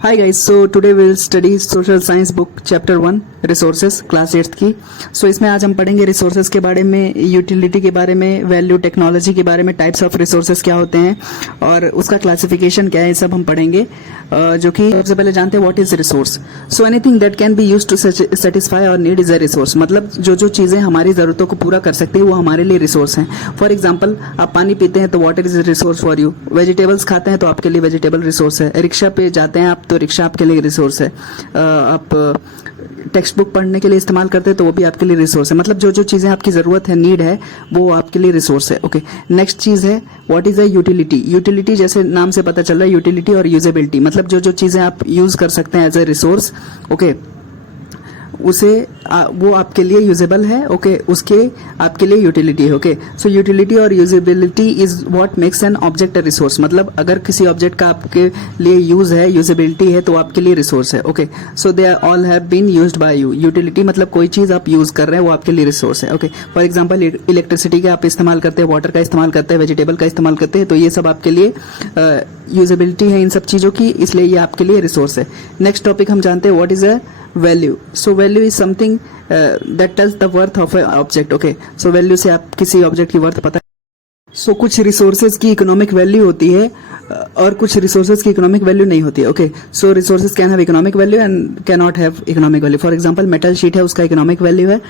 Hi guys, so today we'll study social science book chapter 1 resources class 8th की। इसमें आज हम पढ़ेंगे रिसोर्सेज के बारे में, यूटिलिटी के बारे में, वैल्यू टेक्नोलॉजी के बारे में, टाइप्स ऑफ रिसोर्सेज क्या होते हैं और उसका क्लासिफिकेशन क्या है, ये सब हम पढ़ेंगे। जो कि सबसे पहले जानते हैं what is resource. So anything that can be use to satisfy our need is a resource. मतलब जो चीजें हमारी जरूरतों को पूरा कर सकती है वो हमारे लिए रिसोर्स हैं। फॉर एग्जाम्पल, आप पानी पीते हैं तो water is resource for you. Vegetables खाते हैं तो आपके लिए वेजिटेबल रिसोर्स है। रिक्शा पे जाते हैं आप तो रिक्शा आपके लिए रिसोर्स है। आप टेक्स्ट बुक पढ़ने के लिए इस्तेमाल करते हैं तो वो भी आपके लिए रिसोर्स है। मतलब जो चीजें आपकी जरूरत है, नीड है, वो आपके लिए रिसोर्स है। ओके, नेक्स्ट चीज है what is a utility. Utility जैसे नाम से पता चल रहा है, यूटिलिटी और यूजेबिलिटी, मतलब जो चीजें आप यूज कर सकते हैं एज ए रिसोर्स, ओके, उसे वो आपके लिए यूजेबल है। ओके, उसके आपके लिए यूटिलिटी है। ओके, सो यूटिलिटी और usability is what makes an object a resource. मतलब अगर किसी ऑब्जेक्ट का आपके लिए यूज है, यूजेबिलिटी है, तो आपके लिए रिसोर्स है। Okay, so they all have been used by you. Utility मतलब कोई चीज आप यूज कर रहे हैं वो आपके लिए रिसोर्स है। ओके, फॉर एग्जांपल इलेक्ट्रिसिटी का आप इस्तेमाल करते हैं, वाटर का इस्तेमाल करते हैं, वेजिटेबल का इस्तेमाल करते हैं, तो ये सब आपके लिए यूजेबिलिटी है इन सब चीजों की, इसलिए ये आपके लिए रिसोर्स है। नेक्स्ट टॉपिक हम जानते हैं what is a value. So value is something that tells the worth of A object. Okay, so value से आप किसी ऑब्जेक्ट की वर्थ पता। सो कुछ रिसोर्सेज की इकोनॉमिक वैल्यू होती है और कुछ रिसोर्सेज की इकोनॉमिक वैल्यू नहीं होती है। Okay, so resources can have economic value and can not have economic value. For example, metal sheet है, उसका इकोनॉमिक वैल्यू है।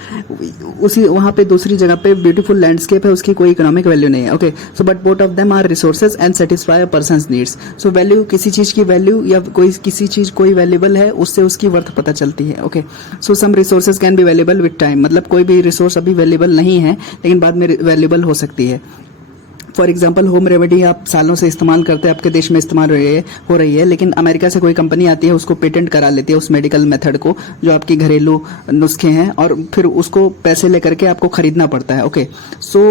उसी वहां पे दूसरी जगह पे ब्यूटीफुल लैंडस्केप है, उसकी कोई इकोनॉमिक वैल्यू नहीं है। Okay, so but both of them are resources and satisfy a person's needs. So value किसी चीज की वैल्यू या किसी चीज कोई वैल्यूबल है, उससे उसकी वर्थ पता चलती है। Okay, so some resources can be valuable with time. मतलब कोई भी रिसोर्स अभी वैल्यूबल नहीं है लेकिन बाद में वैल्यूबल हो सकती है। फॉर एग्जाम्पल, होम रेमेडी आप सालों से इस्तेमाल करते हैं, आपके देश में इस्तेमाल हो रही है, लेकिन अमेरिका से कोई कंपनी आती है, उसको पेटेंट करा लेती है उस मेडिकल मेथड को, जो आपकी घरेलू नुस्खे हैं, और फिर उसको पैसे लेकर के आपको खरीदना पड़ता है। ओके, सो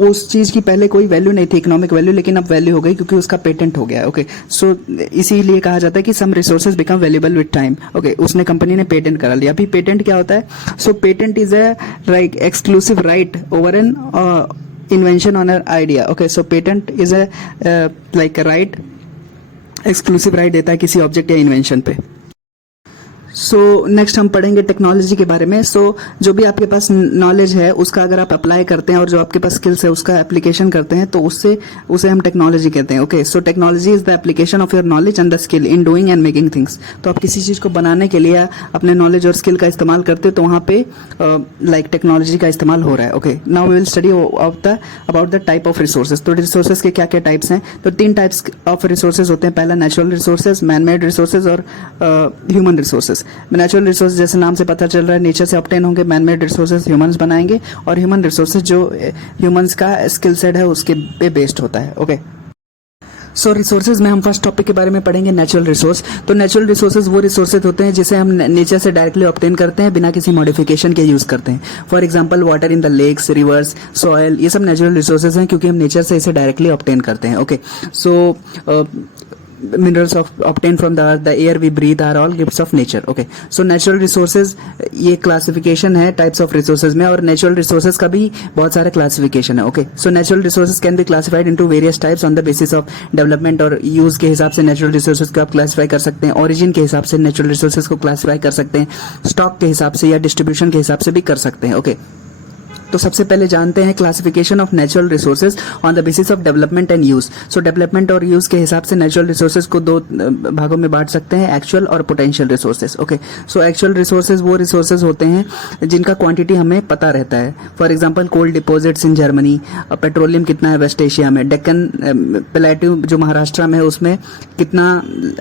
उस चीज की पहले कोई वैल्यू नहीं थी, इकोनॉमिक वैल्यू, लेकिन अब वैल्यू हो गई क्योंकि उसका पेटेंट हो गया। ओके, सो इसीलिए कहा जाता है कि some resources become valuable with time. Okay, उसने कंपनी ने पेटेंट करा लिया। अभी पेटेंट क्या होता है? So patent is a exclusive right over an invention on an idea. Okay, so patent is a like a right, exclusive right देता है किसी ऑब्जेक्ट या इन्वेंशन पे। सो नेक्स्ट हम पढ़ेंगे टेक्नोलॉजी के बारे में। सो जो भी आपके पास नॉलेज है उसका अगर आप अप्लाई करते हैं और जो आपके पास स्किल्स है उसका एप्लीकेशन करते हैं तो उसे हम टेक्नोलॉजी कहते हैं। Okay, so technology is the application of your knowledge and the skill in doing and making things. तो आप किसी चीज को बनाने के लिए अपने नॉलेज और स्किल का इस्तेमाल करते हैं तो वहाँ पे टेक्नोलॉजी का इस्तेमाल हो रहा है। Okay, now we will study about the type of resources. तो रिसोर्सेज के क्या क्या टाइप्स हैं? तो 3 टाइप्स ऑफ रिसोर्सेज होते हैं। पहला natural resources, man made resources और ह्यूमन रिसोर्सेज। नेचुरल रिसोर्स जैसे नाम से पता चल रहा है नेचर से ऑब्टेन होंगे, मैन मेड रिसोर्सेज ह्यूमंस बनाएंगे, और ह्यूमन रिसोर्सेज जो ह्यूमंस का स्किल सेट है उसके पे बेस्ड होता है। ओके, सो रिसोर्सेज में हम फर्स्ट टॉपिक के बारे में पढ़ेंगे नेचुरल रिसोर्स। तो नेचुरल रिसोर्सेज वो रिसोर्सेज होते हैं जिसे हम नेचर से डायरेक्टली ऑब्टेन करते हैं, बिना किसी मॉडिफिकेशन के यूज करते हैं। For example, water in the lakes, rivers, soil, ये सब नेचुरल रिसोर्सेज हैं क्योंकि हम नेचर से इसे डायरेक्टली ऑब्टेन करते हैं। Okay, so minerals obtained from the earth, the air we breathe are all gifts of nature. Okay, so natural resources, ये classification है types of resources में, और natural resources का भी बहुत सारे classification है। Okay, so natural resources can be classified into various types on the basis of development और use के हिसाब से natural resources को आप classify कर सकते हैं, origin के हिसाब से natural resources को classify कर सकते हैं, stock के हिसाब से या distribution के हिसाब से भी कर सकते हैं। Okay, तो सबसे पहले जानते हैं classification of natural resources on the basis of development and use. So development और यूज के हिसाब से नेचुरल रिसोर्सेज को 2 भागों में बांट सकते हैं, एक्चुअल और potential resources. Okay, so actual resources वो रिसोर्सेज होते हैं जिनका क्वांटिटी हमें पता रहता है। For example, coal deposits in Germany, petroleum कितना है वेस्ट एशिया में, डेक्कन प्लेट्यू जो महाराष्ट्र में है उसमें कितना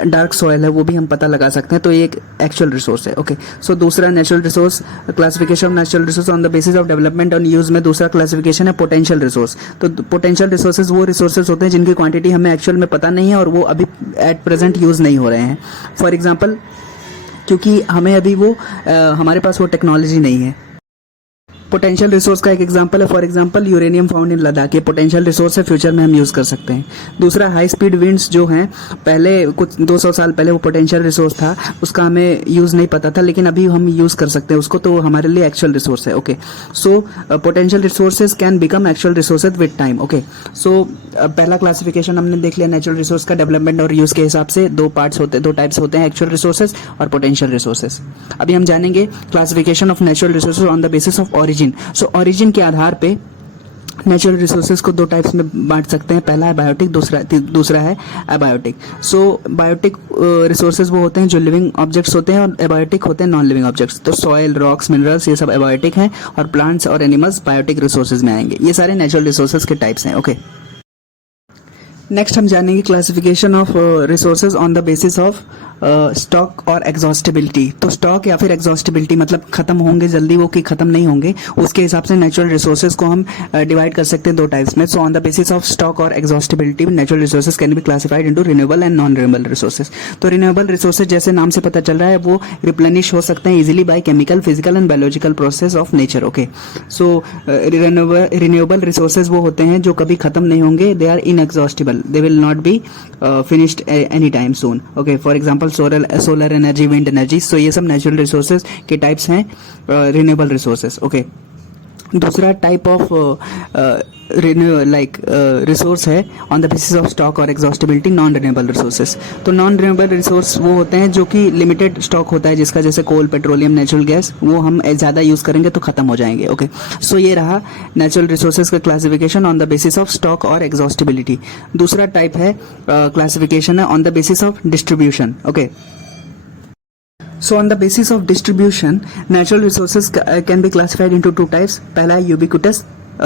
डार्क सॉयल है वो भी हम पता लगा सकते हैं, तो ये एक एक्चुअल रिसोर्स है। ओके, सो दूसरा natural resource, classification of natural resource on the basis of development use में दूसरा क्लासिफिकेशन है पोटेंशियल रिसोर्स। तो पोटेंशियल रिसोर्सेज वो रिसोर्सेज होते हैं जिनकी क्वांटिटी हमें एक्चुअल में पता नहीं है और वो अभी एट प्रेजेंट यूज नहीं हो रहे हैं। फॉर एग्जांपल, क्योंकि हमें अभी वो हमारे पास वो टेक्नोलॉजी नहीं है। पोटेंशियल रिसोर्स का एक एग्जांपल है, for example uranium found in Ladakh, ये पोटेंशियल रिसोर्स है, फ्यूचर में हम यूज कर सकते हैं। दूसरा हाई स्पीड विंड्स जो हैं, पहले कुछ 200 साल पहले वो पोटेंशियल रिसोर्स था, उसका हमें यूज नहीं पता था, लेकिन अभी हम यूज कर सकते हैं उसको, तो हमारे लिए एक्चुअल रिसोर्स है। Okay, so potential resources can become actual resources with time. Okay, so पहला क्लासिफिकेशन हमने देख लिया नेचुरल रिसोर्स का, डेवलपमेंट और यूज के हिसाब से दो टाइप्स होते हैं, एक्चुअल रिसोर्सेज और पोटेंशियल रिसोर्सेज। अभी हम जानेंगे classification of natural resources on the basis of origin. So origin के आधार पे नेचुरल रिसोर्सेज को दो टाइप्स में बांट सकते हैं, पहला है बायोटिक, दूसरा है एबायोटिक। सो बायोटिक रिसोर्सेज वो होते हैं जो लिविंग ऑब्जेक्ट्स होते हैं, और एबायोटिक होते हैं नॉन लिविंग ऑब्जेक्ट्स। तो सॉइल, रॉक्स, मिनरल्स, ये सब एबायोटिक हैं, और प्लांट्स और एनिमल्स बायोटिक रिसोर्सेज में आएंगे। ये सारे नेचुरल रिसोर्सेज के टाइप्स हैं। ओके, नेक्स्ट हम जानेंगे classification of resources on the basis of stock और एग्जॉस्टिबिलिटी। तो स्टॉक या फिर एग्जॉस्टिबिलिटी मतलब खत्म होंगे जल्दी वो कि खत्म नहीं होंगे, उसके हिसाब से नेचुरल रिसोर्सेज को हम डिवाइड कर सकते हैं दो टाइप्स में। So on the basis of stock और exhaustibility natural resources can be classified into renewable and non renewable resources. तो रिन्यूएबल रिसोर्सेज जैसे नाम से पता चल रहा है वो रिप्लेनिश हो सकते हैं easily by chemical, physical and biological process of nature. Okay, so renewable resources वो होते हैं जो कभी खत्म नहीं होंगे, they are inexhaustible, they will not be finished any time soon. Okay, for example solar energy, wind energy. So ये सब नेचुरल रिसोर्सेज के टाइप्स हैं, रिन्यूएबल रिसोर्सेज। ओके, दूसरा टाइप ऑफ रिसोर्स है on the basis of stock और exhaustibility, non renewable resources. तो non renewable resource वो होते हैं जो कि लिमिटेड स्टॉक होता है जिसका, जैसे कोल, पेट्रोलियम, नेचुरल गैस, वो हम ज़्यादा यूज़ करेंगे तो खत्म हो जाएंगे। ओके, सो ये रहा नेचुरल रिसोर्सेज का classification on the basis of stock और एग्जॉस्टिबिलिटी। दूसरा टाइप है क्लासिफिकेशन है on the basis of distribution. Okay, so on the basis of distribution natural resources can be classified into two types, पहला है ubiquitous,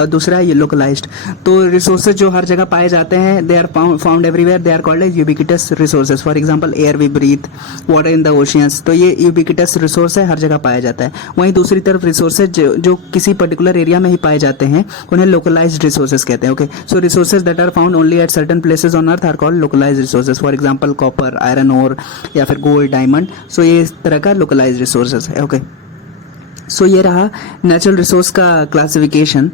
दूसरा है localised. तो resources जो हर जगह पाए जाते हैं, they are found everywhere, they are called as ubiquitous resources. For example air we breathe, water in the oceans, तो ये यूबिक्विटस रिसोर्स है, हर जगह पाया जाता है। वहीं दूसरी तरफ रिसोर्सेज जो किसी पर्टिकुलर एरिया में ही पाए जाते हैं उन्हें लोकलाइज्ड रिसोर्सेज कहते हैं। Okay, so resources that are found only at certain places on earth are called localised resources. For example copper, iron ore या फिर गोल्ड, डायमंड। सो ये इस तरह का लोकलाइज्ड रिसोर्सेज है। ओके, सो ये रहा नेचुरल रिसोर्स का क्लासिफिकेशन।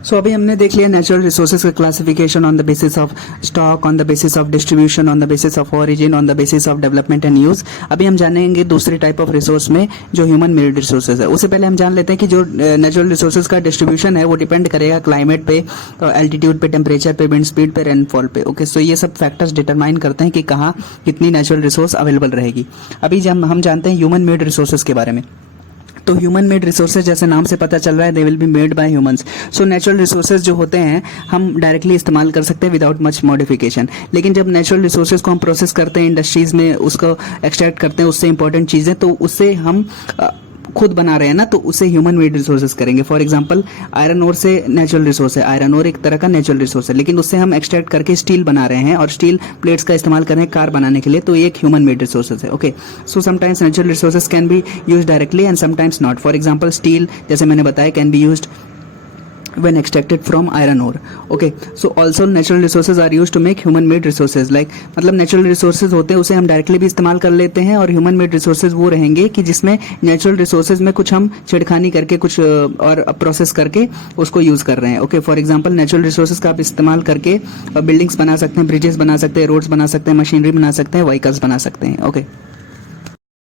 सो अभी हमने देख लिया नेचुरल रिसोर्सेज का classification on the basis of stock, on the basis of distribution, on the basis of origin, on the basis of development and use. अभी हम जानेंगे दूसरी टाइप ऑफ रिसोर्स में जो ह्यूमन मेड रिसोर्सेज है। उससे पहले हम जान लेते हैं कि जो नेचुरल रिसोर्सेज का डिस्ट्रीब्यूशन है वो डिपेंड करेगा क्लाइमेट पे, एल्टीट्यूड पे, टेम्परेचर पे, विंड स्पीड पे, रेनफॉल पे। ओके, सो ये सब फैक्टर्स डिटरमाइन करते हैं कि कहाँ कितनी नेचुरल रिसोर्स अवेलेबल रहेगी। अभी जब हम जानते हैं ह्यूमन मेड रिसोर्सेज के बारे में, तो ह्यूमन मेड रिसोर्सेज जैसे नाम से पता चल रहा है, they will be made by humans. So natural resources जो होते हैं हम डायरेक्टली इस्तेमाल कर सकते हैं विदाउट मच मॉडिफिकेशन। लेकिन जब नेचुरल रिसोर्सेज को हम प्रोसेस करते हैं इंडस्ट्रीज में, उसको एक्सट्रैक्ट करते हैं, उससे इंपॉर्टेंट चीज़ें, तो उससे हम खुद बना रहे हैं ना, तो उससे ह्यूमन मेड रिसोर्सेज करेंगे। फॉर एग्जांपल आयरन ओर से नेचुरल रिसोर्स है, आयरन ओर एक तरह का नेचुरल रिसोर्स है, लेकिन उससे हम एक्सट्रैक्ट करके स्टील बना रहे हैं और स्टील प्लेट्स का इस्तेमाल कर रहे हैं कार बनाने के लिए, तो ये एक ह्यूमन मेड रिसोर्सेज है। Okay, so sometimes natural resources can be use directly and sometimes not. For example steel, जैसे मैंने बताया, can be used when extracted from iron ore. Okay, so also natural resources are used to make human made resources, like मतलब natural resources होते हैं उसे हम directly भी इस्तेमाल कर लेते हैं, और human made resources वो रहेंगे कि जिसमें natural resources में कुछ हम छिड़खानी करके कुछ और प्रोसेस करके उसको यूज कर रहे हैं। Okay, for example natural resources का आप इस्तेमाल करके बिल्डिंग्स बना सकते हैं, ब्रिजेस बना सकते हैं, रोड्स बना सकते हैं, मशीनरी बना सकते हैं, व्हीकल्स बना सकते हैं। Okay,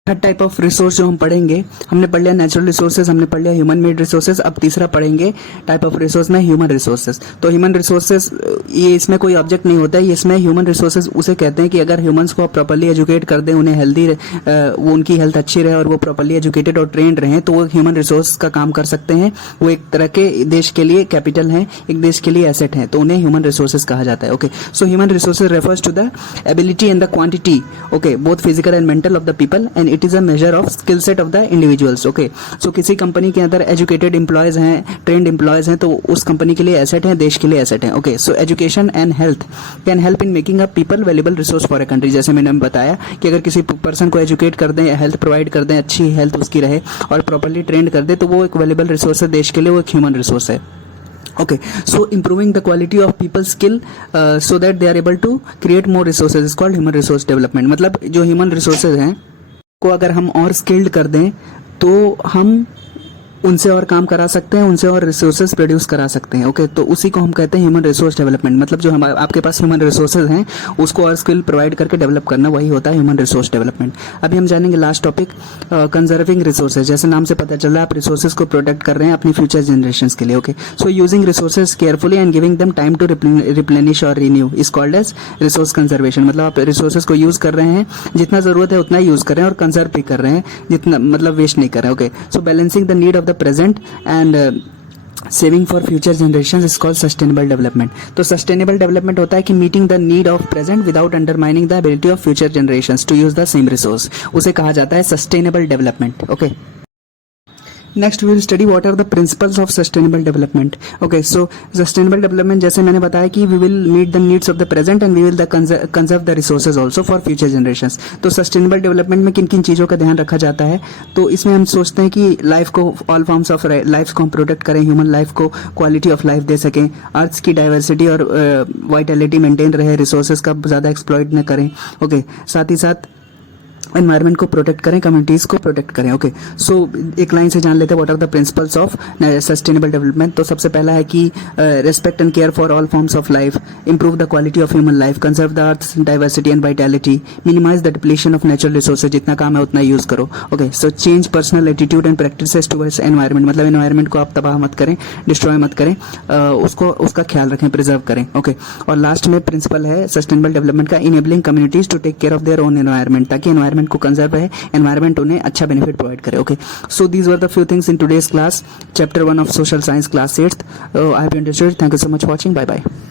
third type of resource जो हम पढ़ेंगे, हमने पढ़ लिया नेचुरल रिसोर्सेज, हमने पढ़ लिया ह्यूमन मेड रिसोर्सेज। अब तीसरा पढ़ेंगे टाइप ऑफ रिसोर्स में ह्यूमन रिसोर्सेज। तो ह्यूमन रिसोर्सेज ये इसमें कोई ऑब्जेक्ट नहीं होता है, इसमें ह्यूमन रिसोर्सेज उसे कहते हैं कि अगर ह्यूमंस को प्रॉपर्ली एजुकेट कर दें, उन्हें हेल्दी, वो उनकी हेल्थ अच्छी रहे और वो प्रॉपर्ली एजुकेटेड और ट्रेंड रहें, तो वो ह्यूमन रिसोर्स का काम कर सकते हैं। वो एक तरह के देश के लिए कैपिटल हैं, एक देश के लिए एसेट हैं, तो उन्हें ह्यूमन रिसोर्सेज कहा जाता है। Okay, so human resources refers to the ability and the quantity, okay, both physical and mental of the people, and it is a measure of skill set of the individuals. Okay, so किसी company के अंदर educated employees हैं, trained employees हैं, तो उस company के लिए asset है, देश के लिए एसेट है। Okay, so education and health can help in making a people valuable resource for a country. जैसे मैंने बताया कि अगर किसी पर्सन को एजुकेट कर दें, हेल्थ प्रोवाइड कर दें, अच्छी हेल्थ उसकी रहे और प्रॉपर्ली ट्रेंड कर दे, तो वो एक वैल्यूएबल रिसोर्स है देश के लिए, वो एक ह्यूमन रिसोर्स है। Okay, so improving the quality of people's skill so that they are able to create more resources is called human resource development। मतलब जो human resources हैं को अगर हम और स्किल्ड कर दें तो हम उनसे और काम करा सकते हैं, उनसे और रिसोर्सेज प्रोड्यूस करा सकते हैं। ओके, तो उसी को हम कहते हैं ह्यूमन रिसोर्स डेवलपमेंट। मतलब जो हम आपके पास ह्यूमन रिसोर्सेज हैं उसको और स्किल प्रोवाइड करके डेवलप करना, वही होता है ह्यूमन रिसोर्स डेवलपमेंट। अभी हम जानेंगे लास्ट टॉपिक, कंजर्विंग रिसोर्सेज। जैसे नाम से पता चल रहा है आप रिसोर्सेज को प्रोटेक्ट कर रहे हैं अपनी फ्यूचर जनरेशन के लिए। Okay, so using resources carefully and giving them time to replenish और renew is called as resource conservation. मतलब आप रिसोर्सेज को यूज कर रहे हैं, जितना जरूरत है उतना यूज कर रहे हैं और कंजर्व भी कर रहे हैं, जितना मतलब वेस्ट नहीं कर रहे हैं। Okay, so balancing the need of the present and saving for future generation is called sustainable development. तो सस्टेनेबल डेवलपमेंट होता है कि meeting the need of present without undermining the ability of future generation to use the same resource, उसे कहा जाता है sustainable development. Okay, next we will study what are the principles of sustainable development. Okay, so sustainable development जैसे मैंने बताया कि we will meet the needs of the present and we will conserve the resources also for future generations. तो sustainable development में किन किन चीज़ों का ध्यान रखा जाता है, तो इसमें हम सोचते हैं कि लाइफ को, ऑल फॉर्म्स ऑफ लाइफ को हम प्रोटेक्ट करें, ह्यूमन लाइफ को क्वालिटी ऑफ लाइफ दे सकें, अर्थ की डाइवर्सिटी और वाइटलिटी मेंटेन रहे, रिसोर्सेज का ज़्यादा एक्सप्लॉइट न करें। ओके, साथ ही साथ एनवायरनमेंट को प्रोटेक्ट करें, कम्युनिटीज को प्रोटेक्ट करें। ओके, सो एक लाइन से जान लेते हैं what are the principles of sustainable development. तो सबसे पहला है कि respect and care for all forms of life, improve the quality of human life, conserve the earth diversity and vitality, minimise the depletion of natural resources, जितना काम है उतना use करो। Okay, so change personal attitude and practices towards environment. मतलब environment को आप तबाह मत करें, डिस्ट्रॉय मत करें, उसका ख्याल रखें, प्रिजर्व करें। ओके, और लास्ट में प्रिंसिपल है सस्टेनेबल डेवलपमेंट का, enabling communities to take care of their own environment, ताकि एनवायरमेंट को कंजर्व है, एनवायरमेंट उन्हें अच्छा बेनिफिट प्रोवाइड करे। Okay, so these were the few things in today's class, chapter 1 of social science, class 8th. I hope you understood. Thank you so much for watching. Bye bye.